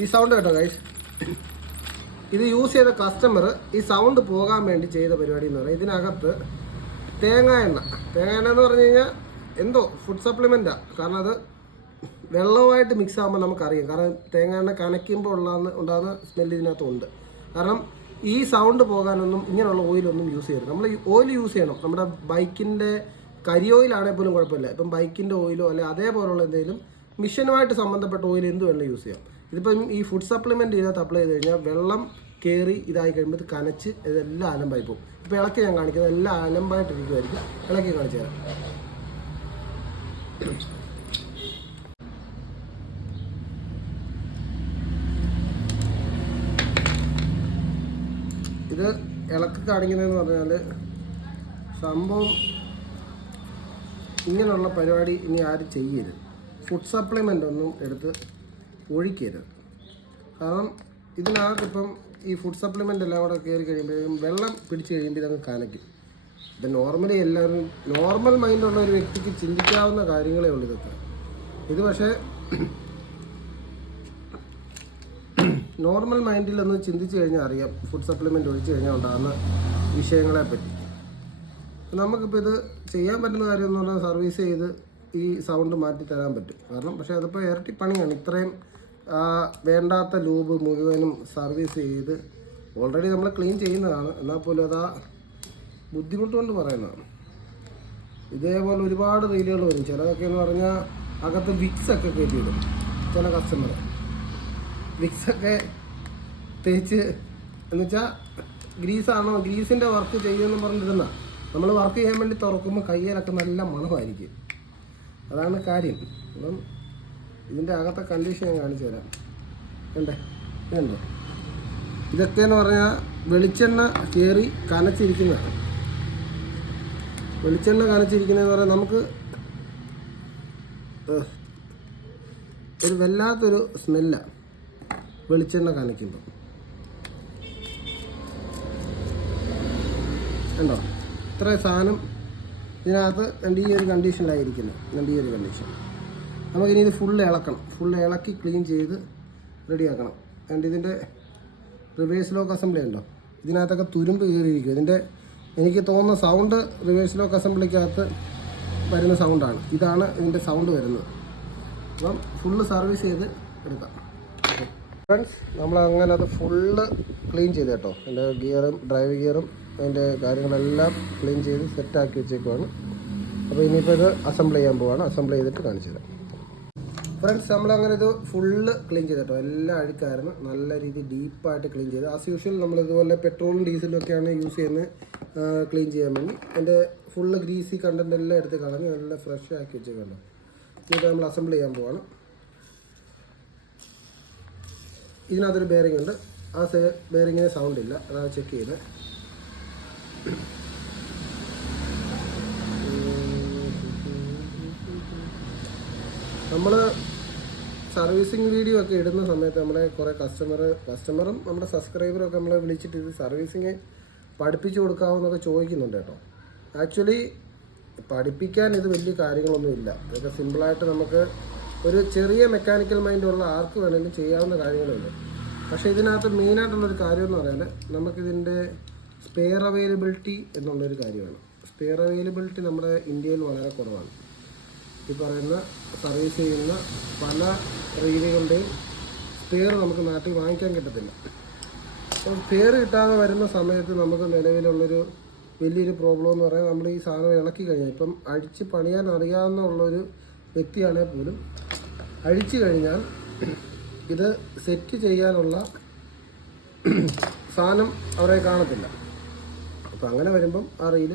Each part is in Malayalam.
ഈ സൗണ്ട് കേട്ടോ ഗൈസ് ഇത് യൂസ് ചെയ്ത കസ്റ്റമർ ഈ സൗണ്ട് പോകാൻ വേണ്ടി ചെയ്ത പരിപാടി എന്ന് പറയുന്നത് ഇതിനകത്ത് തേങ്ങ എണ്ണ. തേങ്ങ എണ്ണ എന്ന് പറഞ്ഞു കഴിഞ്ഞാൽ എന്തോ ഫുഡ് സപ്ലിമെന്റാണ് കാരണം അത് വെള്ളവുമായിട്ട് മിക്സ് ആകുമ്പോൾ നമുക്കറിയാം. കാരണം തേങ്ങ എണ്ണ കനയ്ക്കുമ്പോൾ ഉള്ളതെന്ന് ഉണ്ടാകുന്ന സ്മെല്ല് ഇതിനകത്തുണ്ട് കാരണം ഈ സൗണ്ട് പോകാനൊന്നും ഇങ്ങനെയുള്ള ഓയിലൊന്നും യൂസ് ചെയ്യരുത്. നമ്മൾ ഓയിൽ യൂസ് ചെയ്യണം. നമ്മുടെ ബൈക്കിന്റെ കരി ഓയിലാണെങ്കിൽ പോലും കുഴപ്പമില്ല. ഇപ്പം ബൈക്കിന്റെ ഓയിലോ അല്ലെങ്കിൽ അതേപോലുള്ള എന്തെങ്കിലും മിഷനുമായിട്ട് സംബന്ധപ്പെട്ട ഓയിൽ എന്ത് വേണമെങ്കിലും യൂസ് ചെയ്യാം. ഇതിപ്പം ഈ ഫുഡ് സപ്ലിമെന്റ് ഇതിനകത്ത് അപ്ലൈ ചെയ്ത് കഴിഞ്ഞാൽ വെള്ളം കയറി ഇതായി കഴിയുമ്പോൾ ഇത് കനച്ച് ഇതെല്ലാം അലമ്പായി പോകും. ഇപ്പോൾ ഇളക്കി ഞാൻ കാണിക്കുന്നത് എല്ലാം അലമ്പായിട്ടിരിക്കുമായിരിക്കും ഇളക്കി കാണിച്ചു തരാം. ഇത് ഇളക്കി കാണിക്കുന്നതെന്ന് പറഞ്ഞാൽ സംഭവം ഇങ്ങനെയുള്ള പരിപാടി ഇനി ആരും ചെയ്യരുത്. ഫുഡ് സപ്ലിമെന്റ് ഒന്നും എടുത്ത് ഒഴിക്കരുത്. കാരണം ഇതിനകത്തിപ്പം ഈ ഫുഡ് സപ്ലിമെന്റ് എല്ലാം കൂടെ കയറി കഴിയുമ്പോഴേക്കും വെള്ളം പിടിച്ച് കഴിയുമ്പോൾ ഇതങ്ങ് കനയ്ക്കും ഇത് നോർമലി എല്ലാവരും നോർമൽ മൈൻഡുള്ള ഒരു വ്യക്തിക്ക് ചിന്തിക്കാവുന്ന കാര്യങ്ങളേ ഉള്ളൂ ഇതൊക്കെ. ഇത് പക്ഷേ നോർമൽ മൈൻഡിൽ ഒന്ന് ചിന്തിച്ച് കഴിഞ്ഞാൽ അറിയാം ഫുഡ് സപ്ലിമെന്റ് ഒഴിച്ച് കഴിഞ്ഞാൽ ഉണ്ടാകുന്ന വിഷയങ്ങളെ പറ്റി. നമുക്കിപ്പോൾ ഇത് ചെയ്യാൻ പറ്റുന്ന കാര്യം എന്ന് പറഞ്ഞാൽ സർവീസ് ചെയ്ത് ഈ സൗണ്ട് മാറ്റി തരാൻ പറ്റും. കാരണം പക്ഷേ അതിപ്പോൾ ഇരട്ടി പണിയാണ്. ഇത്രയും വേണ്ടാത്ത ലൂബ് മുഴുവനും സർവീസ് ചെയ്ത് ഓൾറെഡി നമ്മൾ ക്ലീൻ ചെയ്യുന്നതാണ്. എന്നാൽ പോലും അതാ ബുദ്ധിമുട്ട് കൊണ്ട് പറയുന്നതാണ്. ഇതേപോലെ ഒരുപാട് റീലുകൾ വരും. ചിലതൊക്കെ എന്ന് പറഞ്ഞാൽ അകത്ത് വിക്സ് ഒക്കെ കയറ്റിയിടും ചില കസ്റ്റമർ വിക്സൊക്കെ തേച്ച് എന്നുവെച്ചാൽ ഗ്രീസാണോ ഗ്രീസിന്റെ വർക്ക് ചെയ്യുമെന്ന് പറഞ്ഞിരുന്ന നമ്മൾ വർക്ക് ചെയ്യാൻ വേണ്ടി തുറക്കുമ്പോൾ കയ്യിലൊക്കെ നല്ല മണമായിരിക്കും. അതാണ് കാര്യം. അപ്പം ഇതിന്റെ അകത്തെ കണ്ടീഷൻ ഞാൻ കാണിച്ചു തരാം. വേണ്ടേ വേണ്ടോ ഇതൊക്കെ എന്ന് പറഞ്ഞാൽ വെളിച്ചെണ്ണ കയറി കനച്ചിരിക്കുന്നതാണ്. വെളിച്ചെണ്ണ കനച്ചിരിക്കുന്നതെന്ന് പറഞ്ഞാൽ നമുക്ക് ഒരു വല്ലാത്തൊരു സ്മെല്ലാണ് വെളിച്ചെണ്ണ കനയ്ക്കുമ്പോൾ കണ്ടോ? ഇത്രയും സാധനം ഇതിനകത്ത് രണ്ട് ഈ ഒരു കണ്ടീഷനിലായിരിക്കുന്നത് രണ്ട് ഈ ഒരു കണ്ടീഷൻ നമുക്കിനി ഇത് ഫുള്ള് ഇളക്കണം. ഫുള്ള് ഇളക്കി ക്ലീൻ ചെയ്ത് റെഡിയാക്കണം. ആൻഡ് ഇതിന്റെ റിവേഴ്സ് ലോക്ക് അസംബ്ലി ഉണ്ടോ? ഇതിനകത്തൊക്കെ തുരുമ്പ് കയറിയിരിക്കും. ഇതിന്റെ എനിക്ക് തോന്നുന്ന സൗണ്ട് റിവേഴ്സ് ലോക്ക് അസംബ്ലിക്കകത്ത് വരുന്ന സൗണ്ടാണ് ഇതാണ് ഇതിന്റെ സൗണ്ട് വരുന്നത്. അപ്പം ഫുള്ള് സർവീസ് ചെയ്ത് എടുക്കാം. ഫ്രണ്ട്സ് നമ്മൾ അങ്ങനെ അത് ഫുള്ള് ക്ലീൻ ചെയ്ത് കേട്ടോ. എന്റെ ഗിയറും ഡ്രൈവ് ഗിയറും അതിന്റെ കാര്യങ്ങളെല്ലാം ക്ലീൻ ചെയ്ത് സെറ്റാക്കി വെച്ചേക്കുവാണ്. അപ്പോൾ ഇനിയിപ്പോൾ ഇത് അസംബിൾ ചെയ്യാൻ പോവാണ്. അസംബിൾ ചെയ്തിട്ട് കാണിച്ചു തരാം. ഫ്രണ്ട്സ് നമ്മളങ്ങനെ ഇത് ഫുള്ള് ക്ലീൻ ചെയ്ത് എല്ലാ എല്ലാം അഴുക്കായിരുന്നു. നല്ല രീതിയിൽ ഡീപ്പായിട്ട് ക്ലീൻ ചെയ്ത്. ആസ് യൂഷ്വൽ നമ്മൾ ഇതുപോലെ പെട്രോളും ഡീസലും ഒക്കെയാണ് യൂസ് ചെയ്യുന്നത്. ക്ലീൻ ചെയ്യാൻ വേണ്ടി. എന്റെ ഫുള്ള് ഗ്രീസി കണ്ടന്റ് എല്ലാം എടുത്ത് കളഞ്ഞ് നല്ല ഫ്രഷ് ആക്കി വെച്ചിട്ടുണ്ട് ഇത് നമ്മൾ അസംബിൾ ചെയ്യാൻ പോവാണ്. ഇതിനകത്തൊരു ബെയറിംഗ് ഉണ്ട്. ആ സേ ബെയറിങ്ങിന് സൗണ്ട് ഇല്ല. അതാ ചെക്ക് ചെയ്ത് നമ്മൾ സർവീസിങ് വീഡിയോ ഒക്കെ ഇടുന്ന സമയത്ത് നമ്മളെ കുറേ കസ്റ്റമർ കസ്റ്റമറും നമ്മുടെ സബ്സ്ക്രൈബറും ഒക്കെ നമ്മളെ വിളിച്ചിട്ട് ഇത് സർവീസിങ് പഠിപ്പിച്ചു കൊടുക്കാവുന്നൊക്കെ ചോദിക്കുന്നുണ്ട് കേട്ടോ. ആക്ച്വലി പഠിപ്പിക്കാൻ ഇത് വലിയ കാര്യങ്ങളൊന്നുമില്ല ഇതൊക്കെ സിമ്പിളായിട്ട് നമുക്ക് ഒരു ചെറിയ മെക്കാനിക്കൽ മൈൻഡുള്ള ആർക്ക് വേണമെങ്കിലും ചെയ്യാവുന്ന കാര്യങ്ങളുണ്ട്. പക്ഷേ ഇതിനകത്ത് മെയിനായിട്ടുള്ളൊരു കാര്യം എന്ന് പറഞ്ഞാൽ നമുക്കിതിന്റെ സ്പെയർ അവൈലബിലിറ്റി എന്നുള്ളൊരു കാര്യമാണ്. സ്പെയർ അവൈലബിലിറ്റി നമ്മുടെ ഇന്ത്യയിൽ വളരെ കുറവാണ്. ഈ പറയുന്ന സർവീസ് ചെയ്യുന്ന പല റീലുകളുടെയും സ്പെയർ നമുക്ക് നാട്ടിൽ വാങ്ങിക്കാൻ കിട്ടത്തില്ല. അപ്പം സ്പെയർ കിട്ടാതെ വരുന്ന സമയത്ത് നമുക്ക് നിലവിലുള്ളൊരു വലിയൊരു പ്രോബ്ലം എന്ന് പറയാൻ നമ്മൾ ഈ സാധനം ഇളക്കി കഴിഞ്ഞാൽ ഇപ്പം അഴിച്ച് പണിയാൻ അറിയാവുന്ന ഉള്ളൊരു വ്യക്തിയാണെങ്കിൽ പോലും അഴിച്ചു കഴിഞ്ഞാൽ ഇത് സെറ്റ് ചെയ്യാനുള്ള സാധനം അവരെ കാണത്തില്ല. അപ്പം അങ്ങനെ വരുമ്പം ആ റീൽ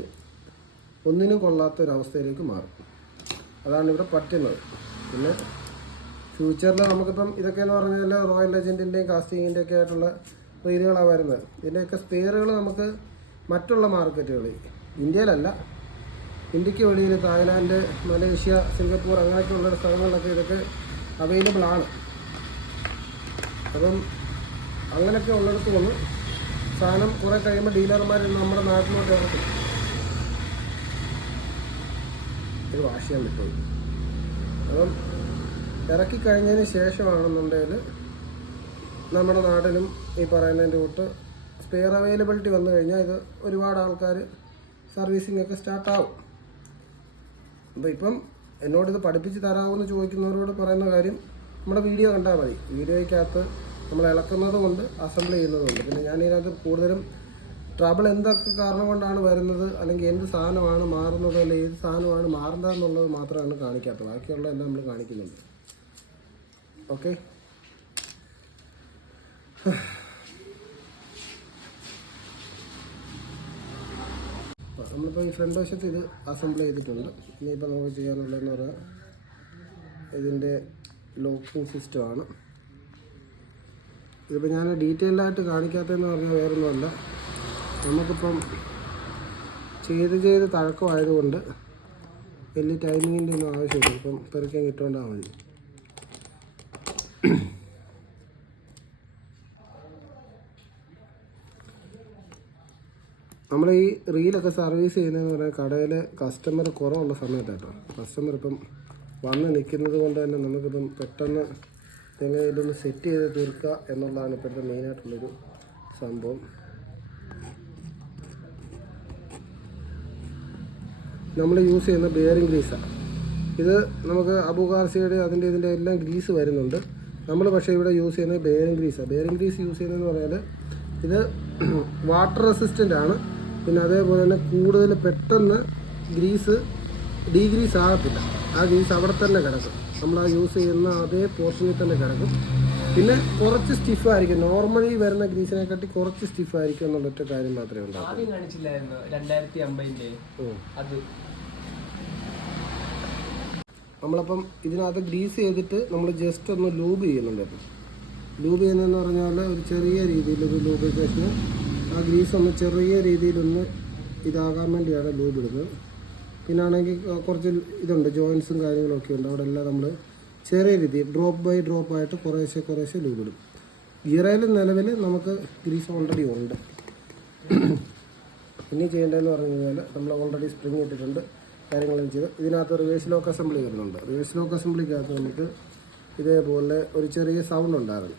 ഒന്നിനും കൊള്ളാത്ത ഒരു അവസ്ഥയിലേക്ക് മാറും. അതാണ് ഇവിടെ പറ്റുന്നത്. പിന്നെ ഫ്യൂച്ചറിൽ നമുക്കിപ്പം ഇതൊക്കെ എന്ന് പറഞ്ഞാൽ റോയൽ ലെജൻഡിന്റെയും കാസ്റ്റിങ്ങിന്റെ ഒക്കെ ആയിട്ടുള്ള റീലുകളാണ് വരുന്നത്. ഇതിന്റെയൊക്കെ സ്പെയറുകൾ നമുക്ക് മറ്റുള്ള മാർക്കറ്റുകളിൽ ഇന്ത്യയിലല്ല ഇന്ത്യയ്ക്ക് വെളിയിൽ തായ്ലാൻഡ് മലേഷ്യ സിംഗപ്പൂർ അങ്ങനെയൊക്കെയുള്ള സ്ഥലങ്ങളിലൊക്കെ ഇതൊക്കെ അവൈലബിൾ ആണ്. അപ്പം അങ്ങനെയൊക്കെ ഉള്ളിടത്ത് വന്ന് സാധനം കുറേ കഴിയുമ്പോൾ ഡീലർമാർ നമ്മുടെ നാട്ടിലോട്ട് ഇറക്കും. ഇത് വാഷ് ചെയ്യാൻ പറ്റുള്ളൂ അപ്പം ഇറക്കി കഴിഞ്ഞതിന് ശേഷമാണെന്നുണ്ടെങ്കിൽ നമ്മുടെ നാട്ടിലും ഈ പറയുന്നതിന്റെ കൂട്ട് സ്പെയർ അവൈലബിലിറ്റി വന്നു കഴിഞ്ഞാൽ ഇത് ഒരുപാട് ആൾക്കാർ സർവീസിംഗ് ഒക്കെ സ്റ്റാർട്ടാവും അപ്പോൾ ഇപ്പം എന്നോട് ഇത് പഠിപ്പിച്ച് തരാമെന്ന് ചോദിക്കുന്നവരോട് പറയുന്ന കാര്യം നമ്മുടെ വീഡിയോ കണ്ടാൽ മതി. വീഡിയോയ്ക്കകത്ത് നമ്മൾ ഇളക്കുന്നത് കൊണ്ട് അസംബിൾ ചെയ്യുന്നതുകൊണ്ട് പിന്നെ ഞാൻ ഇതിനകത്ത് കൂടുതലും ട്രബിൾ എന്തൊക്കെ കാരണം കൊണ്ടാണ് വരുന്നത്? അല്ലെങ്കിൽ എന്ത് സാധനമാണ് മാറുന്നത്? അല്ലെങ്കിൽ ഏത് സാധനമാണ് മാറുന്നത് എന്നുള്ളത് മാത്രമാണ് കാണിക്കാത്തത്. ബാക്കിയുള്ള എല്ലാം നമ്മൾ കാണിക്കുന്നുണ്ട്. ഓക്കെ നമ്മളിപ്പോൾ ഈ ഫ്രണ്ട് വശത്ത് ഇത് അസംബിൾ ചെയ്തിട്ടുണ്ട്. ഇനിയിപ്പോൾ നമുക്ക് ചെയ്യാനുള്ളതെന്ന് പറയാം ഇതിന്റെ ലോക്കിംഗ് സിസ്റ്റമാണ് ഇതിപ്പോൾ ഞാൻ ഡീറ്റെയിൽഡായിട്ട് കാണിക്കാത്തതെന്ന് പറഞ്ഞാൽ വേറൊന്നുമല്ല. നമുക്കിപ്പം ചെയ്ത് ചെയ്ത് തഴക്കമായതുകൊണ്ട് വലിയ ടൈമിങ്ങിന്റെ ഒന്നും ആവശ്യമില്ല. ഇപ്പം പെറുക്കാൻ കിട്ടുകൊണ്ടാൽ മതി. നമ്മൾ ഈ റീലൊക്കെ സർവീസ് ചെയ്യുന്നതെന്ന് പറഞ്ഞാൽ കടയിൽ കസ്റ്റമർ കുറവുള്ള സമയത്താട്ടോ. കസ്റ്റമർ ഇപ്പം വന്ന് നിൽക്കുന്നത് കൊണ്ട് തന്നെ നമുക്കിപ്പം പെട്ടെന്ന് നിങ്ങൾ ഇതൊന്ന് സെറ്റ് ചെയ്ത് തീർക്കുക എന്നുള്ളതാണ് ഇപ്പോഴത്തെ മെയിനായിട്ടുള്ളൊരു സംഭവം. നമ്മൾ യൂസ് ചെയ്യുന്ന ബിയറിംഗ് ഗ്രീസാണ് ഇത് നമുക്ക് അബുകാർസിയുടെ അതിന്റെ ഇതിന്റെ എല്ലാം ഗ്രീസ് വരുന്നുണ്ട്. നമ്മൾ പക്ഷേ ഇവിടെ യൂസ് ചെയ്യുന്നത് ബെയറിംഗ് ഗ്രീസാണ് ബെയറിംഗ് ഗ്രീസ് യൂസ് ചെയ്യുന്നതെന്ന് പറഞ്ഞാൽ ഇത് വാട്ടർ റെസിസ്റ്റന്റ് ആണ്. പിന്നെ അതേപോലെ തന്നെ കൂടുതൽ പെട്ടെന്ന് ഗ്രീസ് ഡീഗ്രീസ് ആകത്തില്ല. ആ ഗ്രീസ് അവിടെ തന്നെ കിടക്കും. നമ്മൾ ആ യൂസ് ചെയ്യുന്ന അതേ പോർഷനിൽ തന്നെ കിടക്കും. പിന്നെ കുറച്ച് സ്റ്റിഫായിരിക്കും നോർമലി വരുന്ന ഗ്രീസിനെക്കാട്ടി കുറച്ച് സ്റ്റിഫായിരിക്കും എന്നുള്ള ഒറ്റ കാര്യം മാത്രമേ ഉണ്ടാവും നമ്മളപ്പം ഇതിനകത്ത് ഗ്രീസ് ചെയ്തിട്ട് നമ്മൾ ജസ്റ്റ് ഒന്ന് ലൂബ് ചെയ്യുന്നുണ്ടായിരുന്നു ലൂബ് ചെയ്യുന്നതെന്ന് പറഞ്ഞാൽ ഒരു ചെറിയ രീതിയിലൊരു ലൂബിക്കേഷന് ആ ഗ്രീസ് ഒന്ന് ചെറിയ രീതിയിലൊന്ന് ഇതാകാൻ വേണ്ടിയാണ് ലൂബ് ഇടുന്നത്. പിന്നെ ആണെങ്കിൽ കുറച്ച് ഇതുണ്ട് ജോയിൻസും കാര്യങ്ങളൊക്കെ ഉണ്ട്. അവിടെ എല്ലാം നമ്മൾ ചെറിയ രീതിയിൽ ഡ്രോപ്പ് ബൈ ഡ്രോപ്പ് ആയിട്ട് കുറേശ്ശെ കുറേശ്ശെ ലൂബ് ഇടും. ഗിയറയിൽ നിലവിൽ നമുക്ക് ഗ്രീസ് ഓൾറെഡി ഉണ്ട്. ഇനി ചെയ്യേണ്ടതെന്ന് പറഞ്ഞു കഴിഞ്ഞാൽ നമ്മൾ ഓൾറെഡി സ്പ്രിങ് ഇട്ടിട്ടുണ്ട്. കാര്യങ്ങളും ചെയ്ത്. ഇതിനകത്ത് റിവേഴ്സ് ലോക്ക് അസംബ്ലി വരുന്നുണ്ട്. റിവേഴ്സ് ലോക്ക് അസംബ്ലിക്കകത്ത് നമുക്ക് ഇതേപോലെ ഒരു ചെറിയ സൗണ്ട് ഉണ്ടായിരുന്നു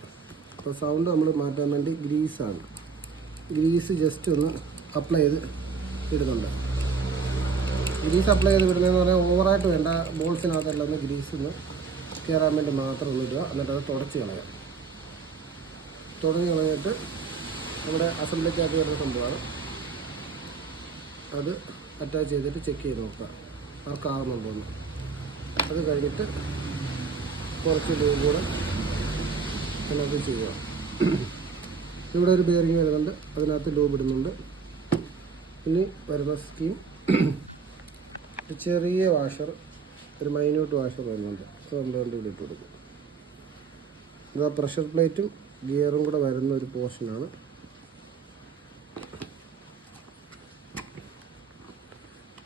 അപ്പോൾ സൗണ്ട് നമ്മൾ മാറ്റാൻ വേണ്ടി ഗ്രീസാണ് ഗ്രീസ് ജസ്റ്റ് ഒന്ന് അപ്ലൈ ചെയ്ത് ഇടുന്നുണ്ട്. ഗ്രീസ് അപ്ലൈ ചെയ്ത് വിടുന്നതെന്ന് പറഞ്ഞാൽ ഓവറായിട്ട് വേണ്ട ബോൾസിനകത്തെല്ലാം ഒന്ന് ഗ്രീസ് ഒന്ന് കയറാൻ വേണ്ടി മാത്രം ഒന്ന് ഇടുക. എന്നിട്ട് അത് തുടച്ച് കളയാം. തുടങ്ങി കളഞ്ഞിട്ട് നമ്മുടെ അസംബ്ലിക്കകത്ത് വരുന്ന സംഭവമാണ്. അത് അറ്റാച്ച് ചെയ്തിട്ട് ചെക്ക് ചെയ്ത് നോക്കുക. വർക്കാകുന്നുണ്ടോ എന്ന് അത് കഴിഞ്ഞിട്ട് കുറച്ച് ലൂബ് കൂടെ നമുക്ക് ചെയ്യുക. ഇവിടെ ഒരു ബെയറിങ് വരുന്നുണ്ട്. അതിനകത്ത് ലൂബ് ഇടുന്നുണ്ട്. ഇനി വരുന്ന സ്കീം ഒരു ചെറിയ വാഷർ ഒരു മൈന്യൂട്ട് വാഷർ വരുന്നുണ്ട്. അത് രണ്ട് ഇവിടെ ഇട്ട് കൊടുക്കും. ഇത് ആ പ്രഷർ പ്ലേറ്റും ഗിയറും കൂടെ വരുന്ന ഒരു പോർഷനാണ്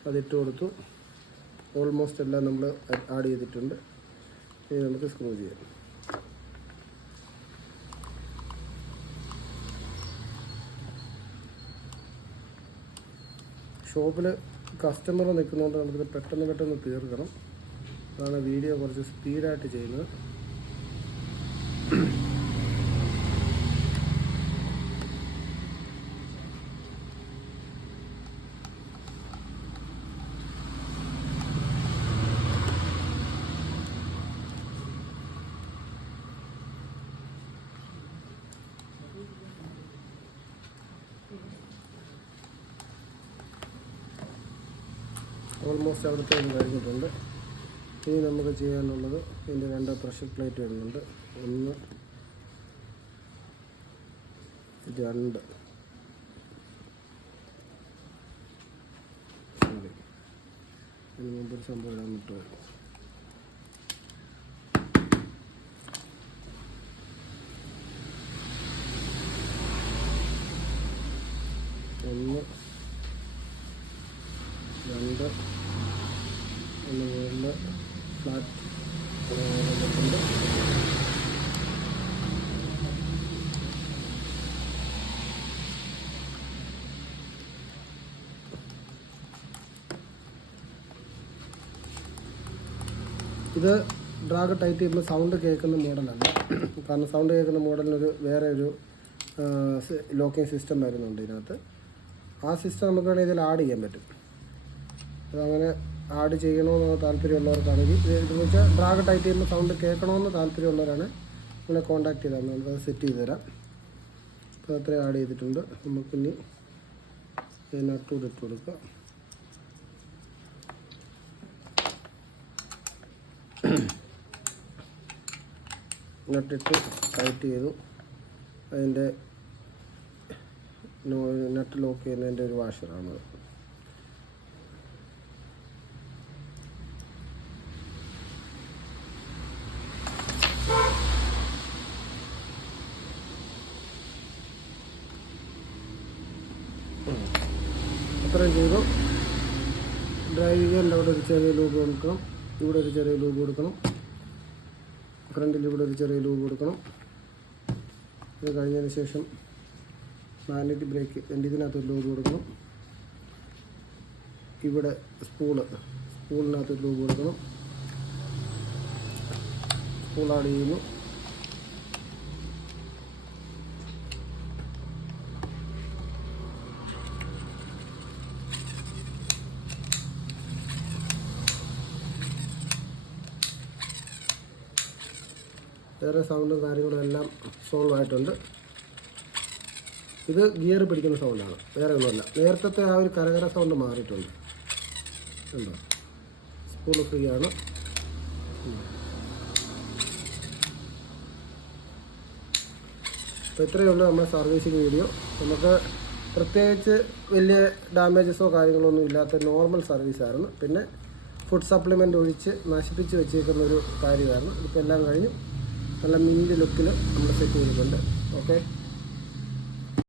അതിട്ട് കൊടുത്തു. ഓൾമോസ്റ്റ് എല്ലാം നമ്മൾ ആഡ് ചെയ്തിട്ടുണ്ട്. ഇനി നമുക്ക് സ്ക്രൂ ചെയ്യാം. ഷോപ്പിൽ കസ്റ്റമർ നിൽക്കുന്നതുകൊണ്ട് നമുക്കിത് പെട്ടെന്ന് പെട്ടെന്ന് തീർക്കണം. അതാണ് വീഡിയോ കുറച്ച് സ്പീഡായിട്ട് ചെയ്യുന്നത്. ഓൾമോസ്റ്റ് അവിടുത്തെ ഇത് കഴിഞ്ഞിട്ടുണ്ട്. ഇനി നമുക്ക് ചെയ്യാനുള്ളത് ഇതിന്റെ രണ്ട് പ്രഷർ പ്ലേറ്റ് വരുന്നുണ്ട്. ഒന്ന് രണ്ട്. ഇതിന് മുമ്പ് ഒരു സംഭവം ഇടാൻ വിട്ടുപോയി ഒന്ന് രണ്ട് ഒന്ന് മുകളിൽ ഫ്ലാറ്റ് വന്നിട്ടുണ്ട് ഇത് ഡ്രാഗ് ടൈറ്റ് ചെയ്യുമ്പോൾ സൗണ്ട് കേൾക്കുന്ന മോഡലല്ല കാരണം സൗണ്ട് കേൾക്കുന്ന മോഡലിനൊരു വേറെ ഒരു ലോക്കിംഗ് സിസ്റ്റം വരുന്നുണ്ട് ഇതിനകത്ത്. ആ സിസ്റ്റം നമുക്ക് വേണമെങ്കിൽ ഇതിൽ ആഡ് ചെയ്യാൻ പറ്റും. അതങ്ങനെ ആഡ് ചെയ്യണമെന്ന് താല്പര്യമുള്ളവർക്കാണെങ്കിൽ ഇത് ഇതെന്ന് വെച്ചാൽ ഡ്രാഗ് ടൈറ്റ് ചെയ്യുമ്പോൾ സൗണ്ട് കേൾക്കണമെന്ന് താല്പര്യമുള്ളവരാണ് നിങ്ങളെ കോൺടാക്ട് ചെയ്താൽ നമുക്ക് നമുക്കത് സെറ്റ് ചെയ്ത് തരാം. അപ്പോൾ അത്രയും ആഡ് ചെയ്തിട്ടുണ്ട്. നമുക്കിനി ഇട്ട് കൊടുക്കാം. നട്ടിട്ട് ടൈറ്റ് ചെയ്തു. അതിന്റെ നട്ട് ലോക്ക് ചെയ്യുന്നതിന്റെ ഒരു വാഷറാണത് അത്രയും ചെയ്തു. ഡ്രൈവിന്റെ അവിടെ ഒരു ചെറിയ ലൂബ് കൊടുക്കണം ഇവിടെ ഒരു ചെറിയ ലൂബ് കൊടുക്കണം ഫ്രണ്ടിൽ ഇവിടെ ഒരു ചെറിയ ലൂബ് കൊടുക്കണം. ഇത് കഴിഞ്ഞതിന് ശേഷം മാഗ്നറ്റിക് ബ്രേക്ക് എന്റെ ഇതിനകത്ത് ഒരു ലൂബ് കൊടുക്കണം? ഇവിടെ സ്പൂൾ സ്പൂളിനകത്ത് ഒരു ലൂബ് കൊടുക്കണം. സ്പൂൾ ആഡ് ചെയ്യുന്നു. വേറെ സൗണ്ടും കാര്യങ്ങളും എല്ലാം സോൾവ് ആയിട്ടുണ്ട്. ഇത് ഗിയർ പിടിക്കുന്ന സൗണ്ടാണ് വേറെ ഒന്നുമല്ല. നേരത്തെ ആ ഒരു കരകര സൗണ്ട് മാറിയിട്ടുണ്ട്. ഉണ്ടോ സ്പൂൾ ഫ്രീ ആണ്. അപ്പോൾ ഇത്രയേ ഉള്ളൂ നമ്മുടെ സർവീസിങ് വീഡിയോ നമുക്ക് പ്രത്യേകിച്ച് വലിയ ഡാമേജസോ കാര്യങ്ങളോ ഒന്നും ഇല്ലാത്ത നോർമൽ സർവീസായിരുന്നു പിന്നെ ഫുഡ് സപ്ലിമെന്റ് ഒഴിച്ച് നശിപ്പിച്ച് വെച്ചേക്കുന്ന ഒരു കാര്യമായിരുന്നു. ഇതിപ്പോൾ എല്ലാം കഴിഞ്ഞ്. നല്ല മിന്റ് ലുക്കിൽ നമ്മൾ സെറ്റ് ചെയ്തിട്ടുണ്ട്. ഓക്കെ